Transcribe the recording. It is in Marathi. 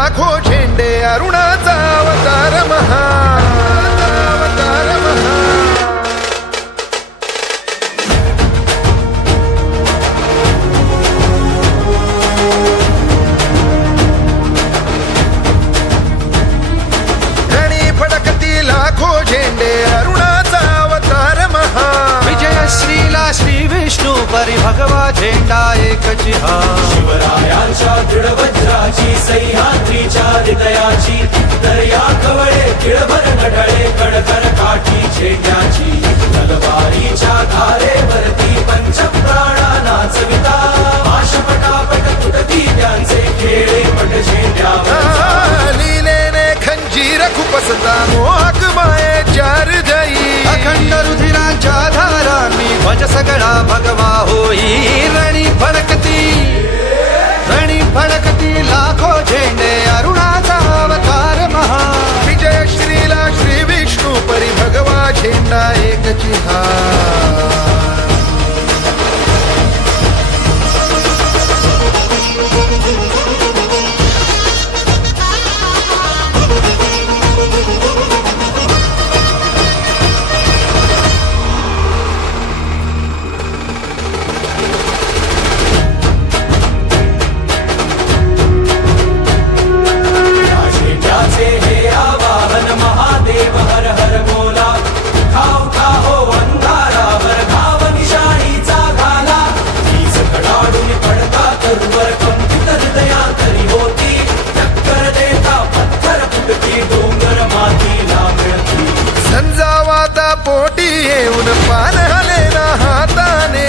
लाखो झेंडे अरुणाचा अवतार महा. लाखो झेंडे विजयश्रीला श्री परी भगवा झेंडा एक जिहा शिवरायांचा दृढ काठी झेंड्याची तलवारीच्या धारेवरती पंचप्राणा नाचविता. आशपटापट तुटती त्यांचे खेळे पट झेंड्यावर लिलेने खंजीर खुपसता मोहक मायेच्या हृदयी अखंड रुधिरांच्या धारांनी ध्वज सगळा भगवा होई. भगवा झेंडा एकची ದಾವಾತ ಪೋಟಿ ಉನ್ ಪಾನ ಹಲೆ ನಾ ಹಾತಾನೆ